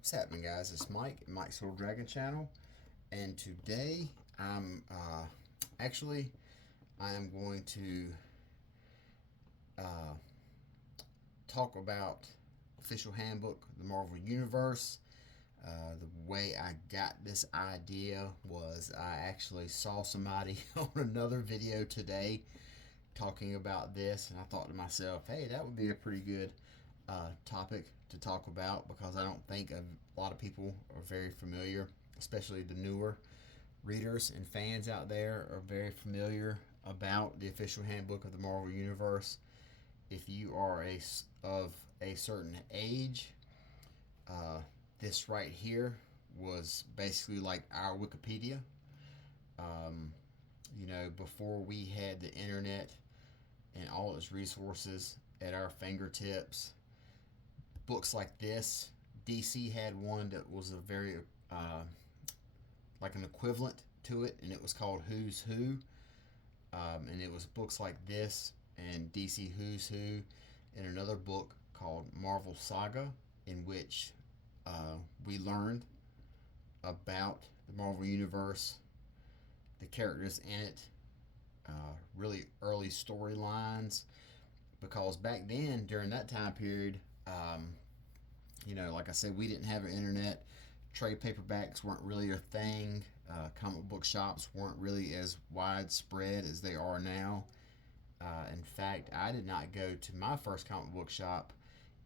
What's happening, guys? It's Mike, Mike's Little Dragon Channel, and today actually I am going to uh, talk about official handbook, the Marvel Universe. The way I got this idea was I actually saw somebody on another video today talking about this, and I thought to myself, hey, that would be a pretty good topic to talk about because I don't think a lot of people are very familiar, especially the newer readers and fans out there are very familiar about the official handbook of the Marvel Universe. If you are of a certain age, uh, this right here was basically like our Wikipedia. Um, before we had the internet and all its resources at our fingertips, books like this, DC had one that was a very uh, like an equivalent to it, and it was called Who's Who. And it was books like this and DC Who's Who, and another book called Marvel Saga, in which we learned about the Marvel Universe, the characters in it, really early storylines. Because back then, during that time period, like I said, we didn't have an internet. Trade paperbacks weren't really a thing. Comic book shops weren't really as widespread as they are now. In fact, I did not go to my first comic book shop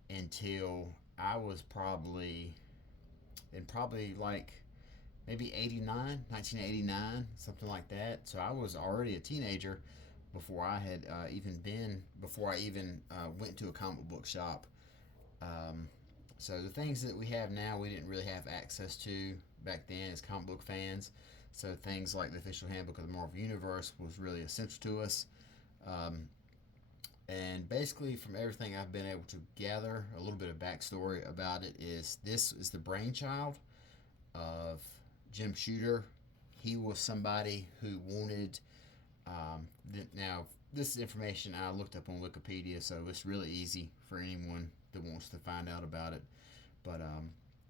until I was probably like maybe 89, 1989, something like that. So I was already a teenager before I had before I even went to a comic book shop. Um, so the things that we have now, we didn't really have access to back then as comic book fans. So things like the official handbook of the Marvel Universe was really essential to us. Um, and basically, from everything I've been able to gather, a little bit of backstory about it is this is the brainchild of Jim Shooter. He was somebody who wanted. Now, this is information I looked up on Wikipedia, so it's really easy for anyone that wants to find out about it. But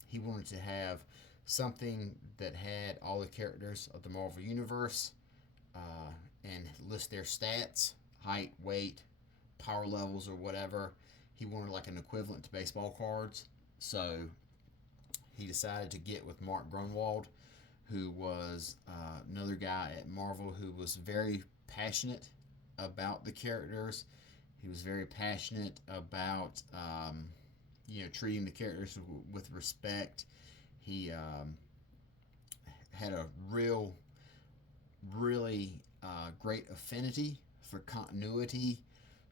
he wanted to have something that had all the characters of the Marvel Universe and list their stats, height, weight, power levels, or whatever. He wanted like an equivalent to baseball cards. So he decided to get with Mark Grunwald, who was another guy at Marvel who was very passionate about the characters. He was very passionate about treating the characters with respect. He had a really great affinity for continuity,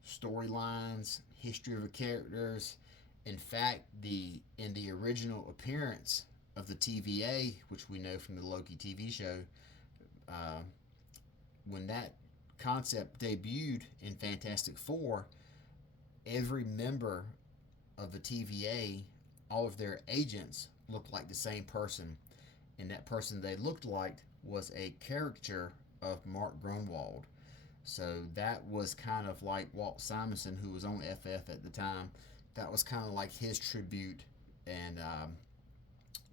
storylines, history of the characters. In fact, in the original appearance of the TVA, which we know from the Loki TV show, uh, when that concept debuted in Fantastic Four, every member of the TVA, all of their agents looked like the same person, and that person they looked like was a caricature of Mark Grunwald. So that was kind of like Walt Simonson, who was on FF at the time. That was kind of like his tribute and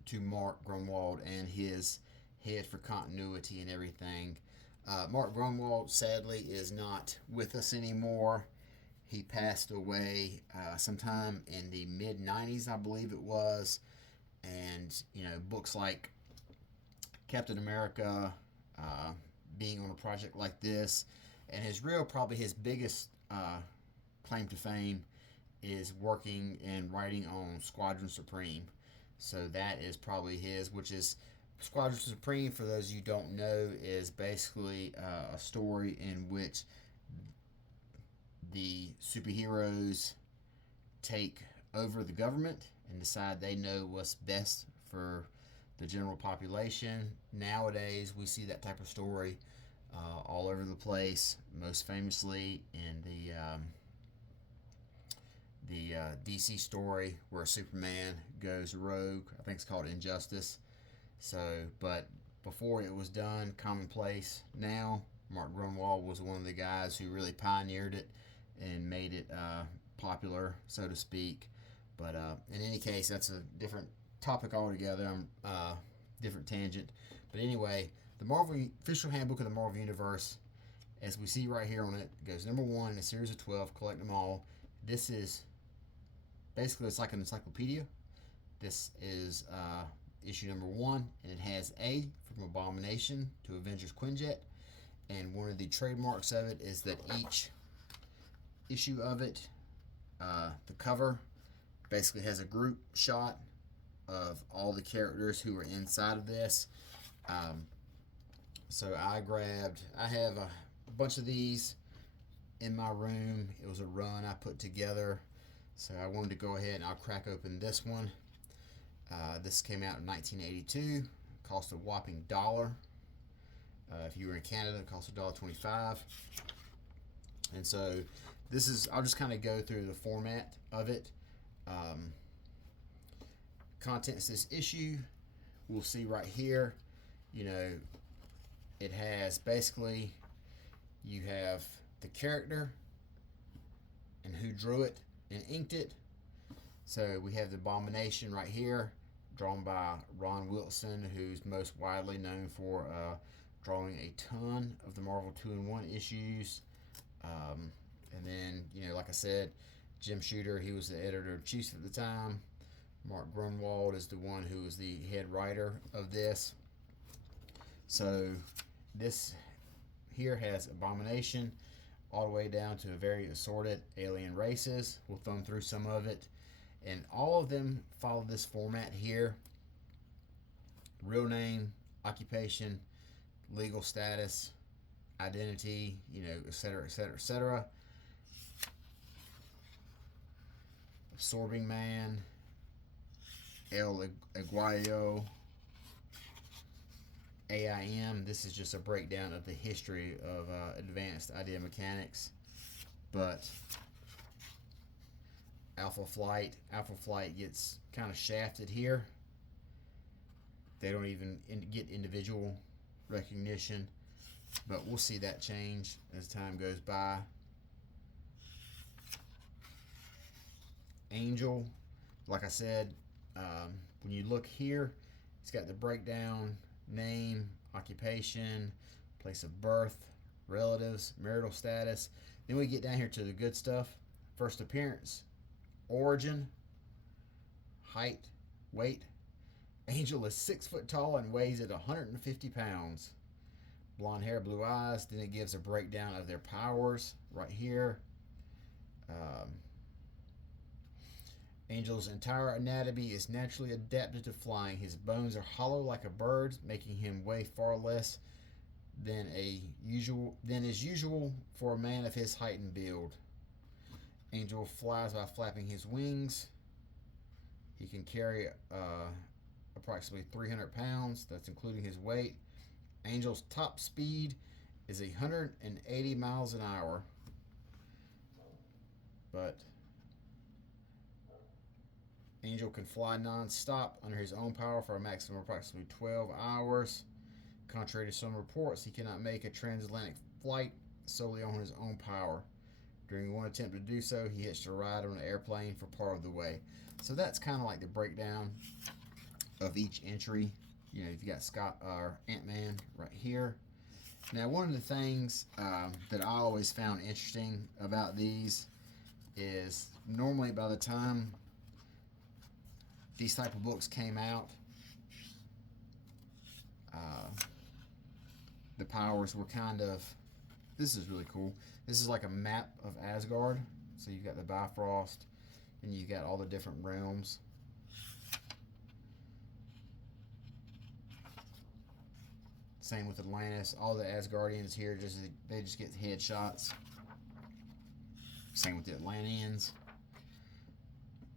to Mark Grunwald and his head for continuity and everything. Mark Grunwald sadly is not with us anymore. He passed away sometime in the mid 90s, I believe it was. And, books like Captain America, uh, being on a project like this, and probably his biggest claim to fame is working and writing on Squadron Supreme. So that is probably his, which is Squadron Supreme, for those you don't know, is basically a story in which the superheroes take over the government and decide they know what's best for the general population. Nowadays, we see that type of story all over the place. Most famously in the DC story where Superman goes rogue. I think it's called Injustice. So, but before it was done commonplace, now Mark Grunwald was one of the guys who really pioneered it and made it popular, so to speak. But in any case, that's a different topic altogether. I'm different tangent, but anyway, the Marvel official handbook of the Marvel Universe, as we see right here on it, goes number 1 in a series of 12. Collect them all. This is basically, it's like an encyclopedia. This is issue number 1, and it has A from Abomination to Avengers Quinjet. And one of the trademarks of it is that each issue of it, the cover, basically has a group shot of all the characters who are inside of this. So I have a bunch of these in my room. It was a run I put together, so I wanted to go ahead and I'll crack open this one. This came out in 1982, cost a whopping $1. If you were in Canada, it cost $1.25. And so this is, I'll just kind of go through the format of it. Contents this issue, we'll see right here, you know, it has basically, you have the character and who drew it and inked it. So we have the Abomination right here, drawn by Ron Wilson, who's most widely known for drawing a ton of the Marvel 2-in-1 issues. And then, you know, like I said, Jim Shooter, he was the editor-in-chief at the time. Mark Grunwald is the one who was the head writer of this. So this here has Abomination all the way down to a very assorted alien races. We'll thumb through some of it. And all of them follow this format here. Real name, occupation, legal status, identity, you know, etc., etc., etc. Absorbing Man, El Aguayo, AIM. This is just a breakdown of the history of advanced idea mechanics. But Alpha Flight gets kind of shafted here. They don't even get individual recognition, but we'll see that change as time goes by. Angel, like I said, when you look here, it's got the breakdown: name, occupation, place of birth, relatives, marital status. Then we get down here to the good stuff: first appearance, origin, height, weight. Angel is 6 foot tall and weighs at 150 pounds. Blonde hair, blue eyes. Then it gives a breakdown of their powers right here. Angel's entire anatomy is naturally adapted to flying. His bones are hollow like a bird's, making him weigh far less than is usual for a man of his height and build. Angel flies by flapping his wings. He can carry approximately 300 pounds. That's including his weight. Angel's top speed is 180 miles an hour. But Angel can fly non-stop under his own power for a maximum of approximately 12 hours. Contrary to some reports, he cannot make a transatlantic flight solely on his own power. During one attempt to do so, he hitched a ride on an airplane for part of the way. So that's kind of like the breakdown of each entry. You know, you've got Ant-Man right here. Now, one of the things that I always found interesting about these is normally by the time these type of books came out, the powers were kind of, this is really cool. This is like a map of Asgard. So you've got the Bifrost, and you've got all the different realms. Same with Atlantis. All the Asgardians here, they just get headshots. Same with the Atlanteans.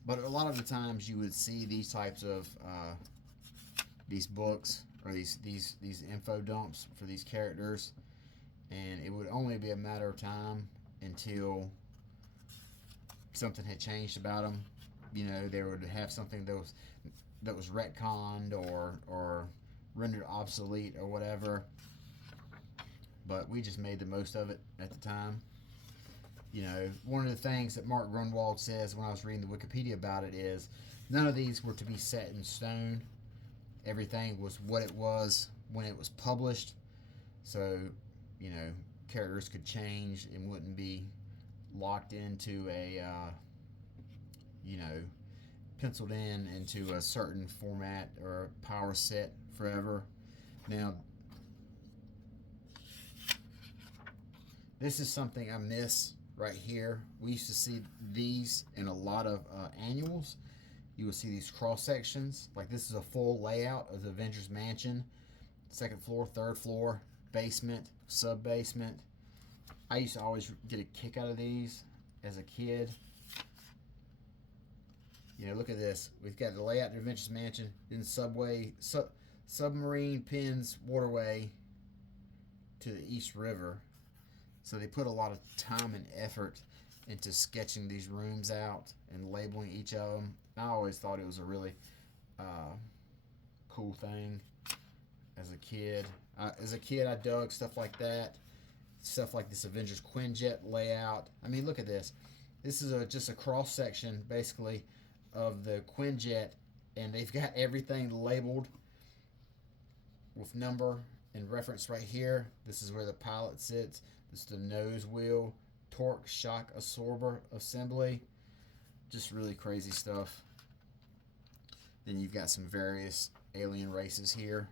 But a lot of the times you would see these types of these books or these info dumps for these characters, and it would only be a matter of time until something had changed about them. You know, they would have something that was retconned or rendered obsolete or whatever. But we just made the most of it at the time. You know, one of the things that Mark Grunwald says when I was reading the Wikipedia about it is None of these were to be set in stone. Everything was what it was when it was published. So, you know, characters could change and wouldn't be locked into a, you know, penciled in into a certain format or power set forever. Now, this is something I miss right here. We used to see these in a lot of annuals. You will see these cross sections. Like this is a full layout of the Avengers Mansion. Second floor, third floor, basement, sub basement. I used to always get a kick out of these as a kid. You know, look at this. We've got the layout of the Avengers Mansion, then submarine pins waterway to the East River. So they put a lot of time and effort into sketching these rooms out and labeling each of them. I always thought it was a really cool thing as a kid. I dug stuff like that. Stuff like this Avengers Quinjet layout. I mean, look at this. This is just a cross section, basically, of the Quinjet, and they've got everything labeled with number and reference right here. This is where the pilot sits. This is the nose wheel, torque shock absorber assembly. Just really crazy stuff. Then you've got some various alien races here.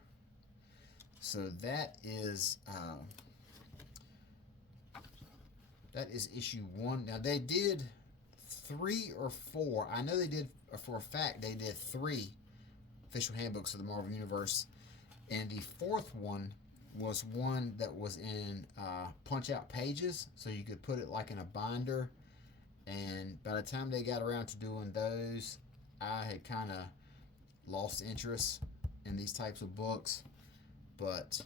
So that is issue 1. Now they did 3 or 4. I know they did, for a fact, they did 3 official handbooks of the Marvel Universe. And the 4th one was one that was in punch-out pages, so you could put it like in a binder. And by the time they got around to doing those, I had kind of lost interest in these types of books. But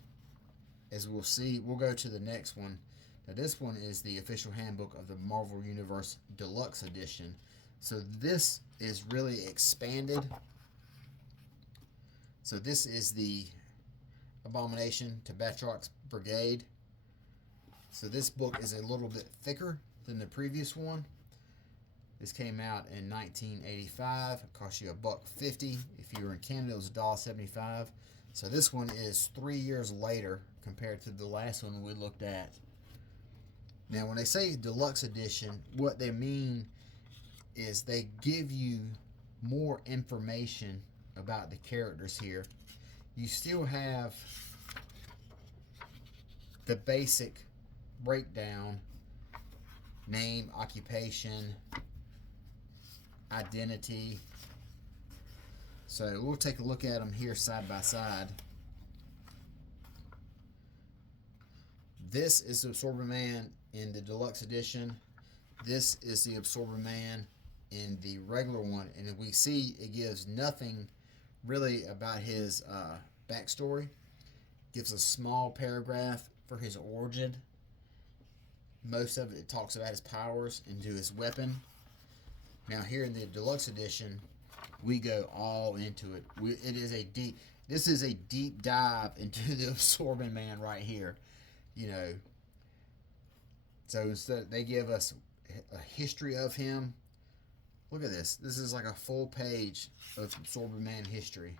as we'll see, we'll go to the next one. Now this one is the official handbook of the Marvel Universe Deluxe Edition. So this is really expanded. So this is the Abomination to Batroc's Brigade. So this book is a little bit thicker than the previous one. This came out in 1985. It cost you $1.50. If you were in Canada, it was $1.75. So this one is 3 years later compared to the last one we looked at. Now, when they say deluxe edition, what they mean is they give you more information about the characters here. You still have the basic breakdown: name, occupation, identity. So we'll take a look at them here side by side. This is the Absorber Man in the deluxe edition. This is the Absorber Man in the regular one, and we see it gives nothing really about his backstory. Gives a small paragraph for his origin. Most of it talks about his powers and to his weapon. Now here in the deluxe edition, we go all into it. This is a deep dive into the Absorbing Man right here. You know, so instead they give us a history of him. Look at this. This is like a full page of Absorbing Man history.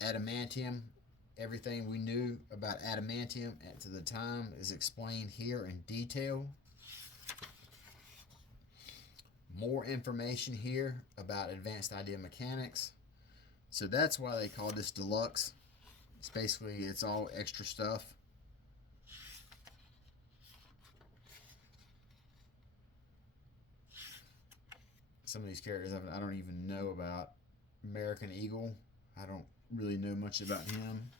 Adamantium. Everything we knew about adamantium at the time is explained here in detail. More information here about advanced idea mechanics. So that's why they call this deluxe. It's basically, it's all extra stuff. Some of these characters I don't even know about. American Eagle, I don't really know much about him.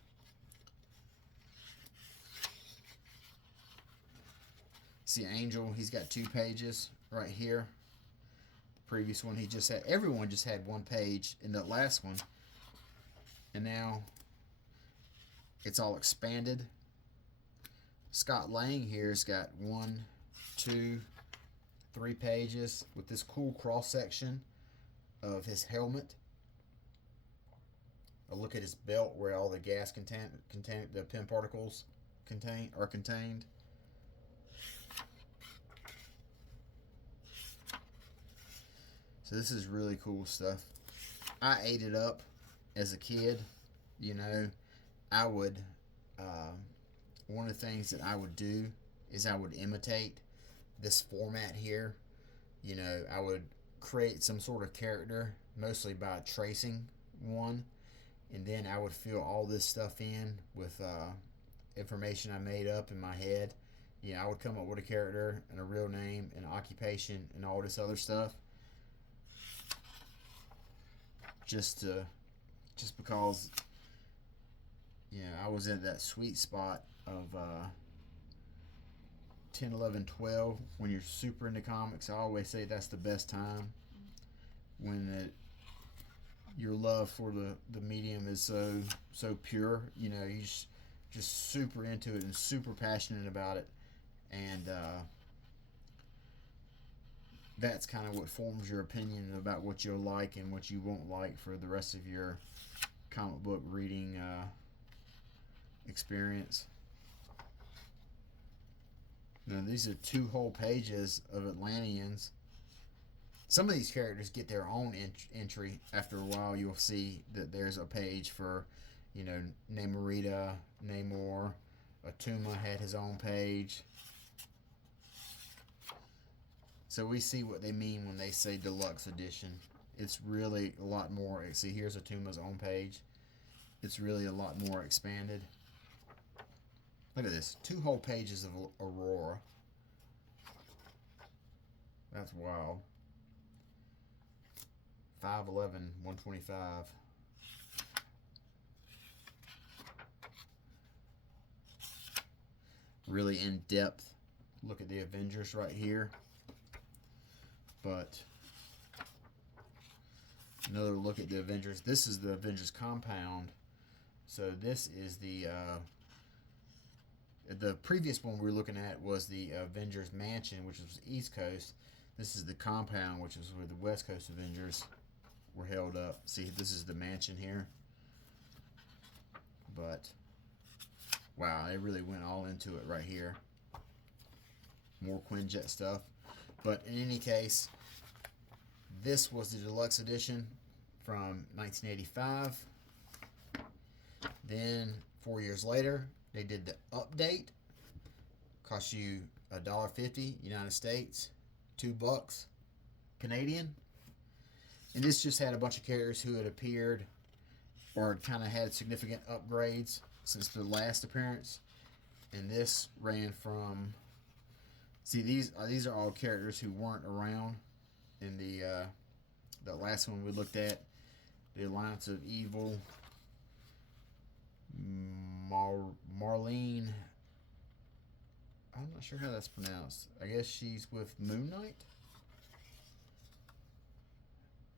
See Angel, he's got 2 pages right here. The previous one he just had, everyone just had 1 page in the last one. And now it's all expanded. Scott Lang here's got 1, 2, 3 pages with this cool cross section of his helmet. A look at his belt where all the gas the pin particles are contained. So this is really cool stuff. I ate it up as a kid. You know, I would, one of the things that I would do is I would imitate this format here. You know, I would create some sort of character, mostly by tracing one, and then I would fill all this stuff in with information I made up in my head. You know, I would come up with a character and a real name and occupation and all this other stuff, just because, you know, I was in that sweet spot of 10, 11, 12 when you're super into comics. I always say that's the best time, when your love for the medium is so pure. You know, you just super into it and super passionate about it, and that's kind of what forms your opinion about what you'll like and what you won't like for the rest of your comic book reading experience. Now, these are 2 whole pages of Atlanteans. Some of these characters get their own entry. After a while, you'll see that there's a page for, you know, Namorita, Namor. Atuma had his own page. So we see what they mean when they say deluxe edition. It's really a lot more. See, here's Atuma's own page. It's really a lot more expanded. Look at this. 2 whole pages of Aurora. That's wild. 5'11", 125. Really in-depth look at the Avengers right here. But another look at the Avengers. This is the Avengers compound. So this is the previous one we were looking at was the Avengers Mansion, which was East Coast. This is the compound, which is where the West Coast Avengers were held up. See, this is the mansion here. But wow, they really went all into it right here. More Quinjet stuff. But in any case, this was the deluxe edition from 1985. Then 4 years later, they did the update. Cost you $1.50 United States, $2 Canadian. And this just had a bunch of characters who had appeared or kind of had significant upgrades since the last appearance. And this ran from, see, these are all characters who weren't around in the last one we looked at, the Alliance of Evil. Marlene, I'm not sure how that's pronounced. I guess she's with Moon Knight.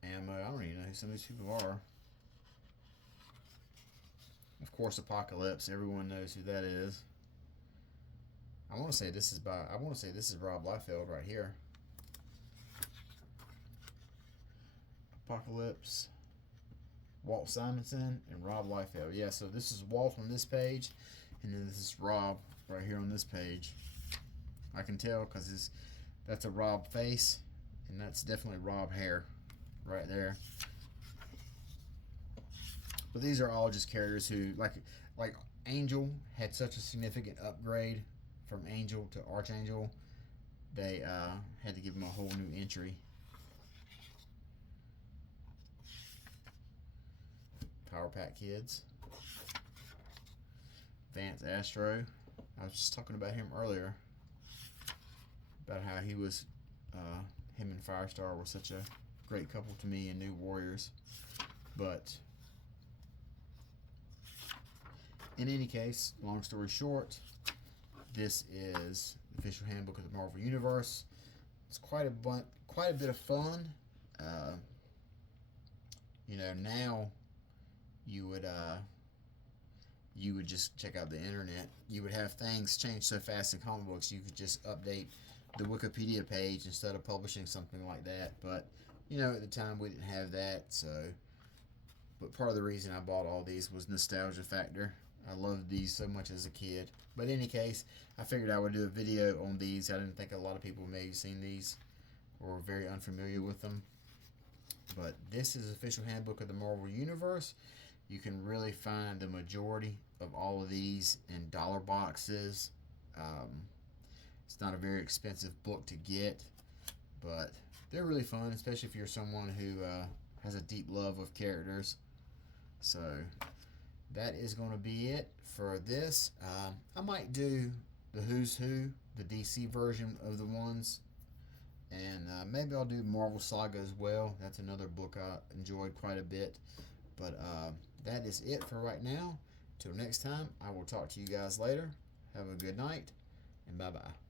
Ammo, I don't even know who some of these people are. Of course, Apocalypse. Everyone knows who that is. I want to say this is Rob Liefeld right here. Apocalypse, Walt Simonson, and Rob Liefeld. Yeah, so this is Walt on this page, and then this is Rob right here on this page. I can tell because that's a Rob face, and that's definitely Rob hair right there. But these are all just characters who, like Angel had such a significant upgrade from Angel to Archangel, they had to give him a whole new entry. Power Pack Kids. Vance Astro. I was just talking about him earlier. About how he was, him and Firestar were such a great couple to me in New Warriors. But in any case, long story short, this is the official handbook of the Marvel Universe. It's quite a bit of fun. You know, now you would just check out the internet. You would have things change so fast in comic books, you could just update the Wikipedia page instead of publishing something like that. But you know, at the time we didn't have that, so. But part of the reason I bought all these was nostalgia factor. I loved these so much as a kid. But in any case, I figured I would do a video on these. I didn't think a lot of people may have seen these or were very unfamiliar with them. But this is official handbook of the Marvel Universe. You can really find the majority of all of these in dollar boxes. Um, it's not a very expensive book to get, but they're really fun, especially if you're someone who has a deep love of characters. So that is going to be it for this. I might do the Who's Who, the DC version of the ones, and maybe I'll do Marvel Saga as well. That's another book I enjoyed quite a bit. But that is it for right now. Till next time, I will talk to you guys later. Have a good night, and bye-bye.